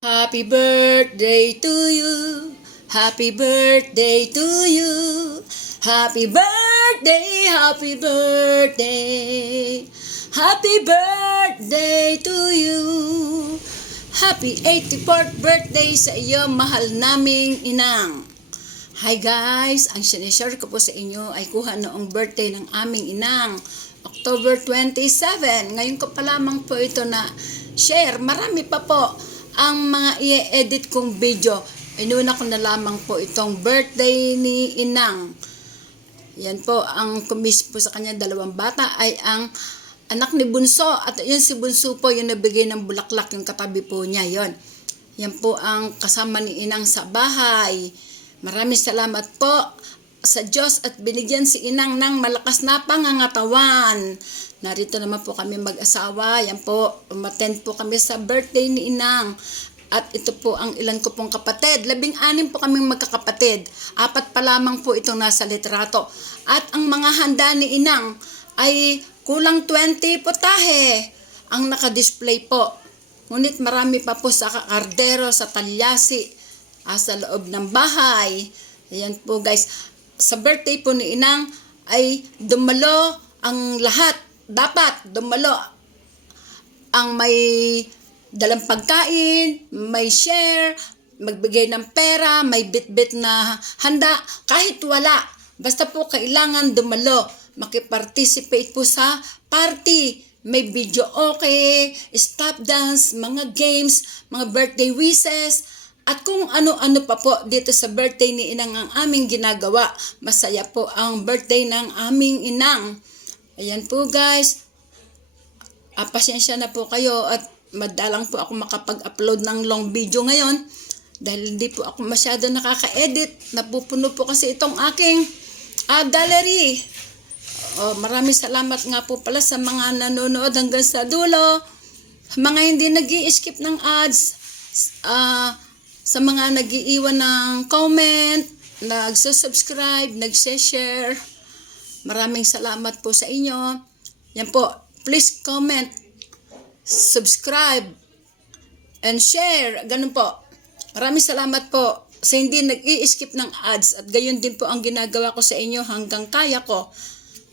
Happy birthday to you. Happy birthday to you. Happy birthday, happy birthday. Happy birthday to you. Happy 84th birthday sa iyo, mahal naming inang. Hi guys, ang sinishare ko po sa inyo ay kuha noong birthday ng aming inang. October 27. Ngayon ko pa lamang po ito na share. Marami pa po ang mga i-edit kong video. Inuna ko na lamang po itong birthday ni inang. Yan po, ang kumis po sa kanya dalawang bata ay ang anak ni Bunso. At yun si Bunso po yung nabigay ng bulaklak, yung katabi po niya, yon Yan po ang kasama ni Inang sa bahay. Maraming salamat po sa Diyos at binigyan si Inang ng malakas na pangangatawan. Narito naman po kami mag-asawa. Yan po, umattend po kami sa birthday ni Inang. At ito po ang ilan ko pong kapatid. Labing anim po kaming magkakapatid. Apat pa lamang po itong nasa litrato. At ang mga handa ni Inang ay kulang 20 putahe ang nakadisplay po. Ngunit marami pa po sa kardero, sa talyasi, ah, sa loob ng bahay. Ayan po guys. Sa birthday po ni Inang ay dumalo ang lahat. Dapat dumalo ang may dalang pagkain, may share, magbigay ng pera, may bit-bit na handa, kahit wala. Basta po kailangan dumalo, makiparticipate po sa party. May video okay, stop dance, mga games, mga birthday wishes, at kung ano-ano pa po dito sa birthday ni Inang ang aming ginagawa. Masaya po ang birthday ng aming Inang. Ayan po guys. Ah, pasensya na po kayo at madalang po ako makapag-upload ng long video ngayon dahil hindi po ako masyado nakaka-edit. Napupuno po kasi itong aking ah, gallery. Oh, maraming salamat nga po pala sa mga nanonood hanggang sa dulo. Mga hindi nag skip ng ads. ah, sa mga nag-iiwan ng comment, nagsusubscribe, nag-share. Maraming salamat po sa inyo. Yan po, please comment, subscribe, and share. Ganun po. Maraming salamat po sa hindi nag-i-skip ng ads at gayon din po ang ginagawa ko sa inyo hanggang kaya ko.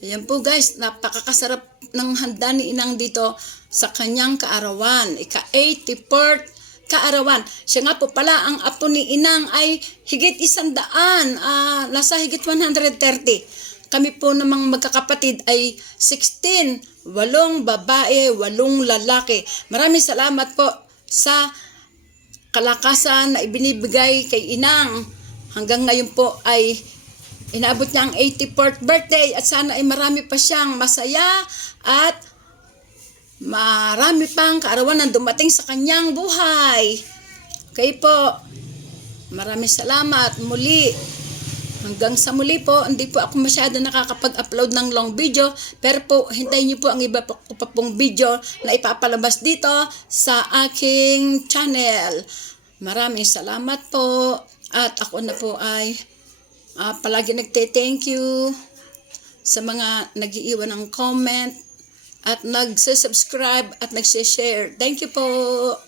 Ayan po guys, napakakasarap ng handa ni Inang dito sa kanyang kaarawan. Ika-84th kaarawan. Siya nga po pala, ang apo ni Inang ay higit isang daan, ah, nasa higit 130. Kami po namang magkakapatid ay 16, walong babae, walong lalaki. Maraming salamat po sa kalakasan na ibinibigay kay Inang. Hanggang ngayon po ay inabot niya ang 84th birthday at sana ay marami pa siyang masaya at marami pang kaarawan na dumating sa kanyang buhay. Kayo po, maraming salamat muli. Hanggang sa muli po, hindi po ako masyado nakakapag-upload ng long video, pero po, hintayin niyo po ang iba po, pa pong video na ipapalabas dito sa aking channel. Maraming salamat po. At ako na po ay ah, palagi nagte-thank you sa mga nagiiwan ng comment at nagse-subscribe at nagse-share. Thank you po.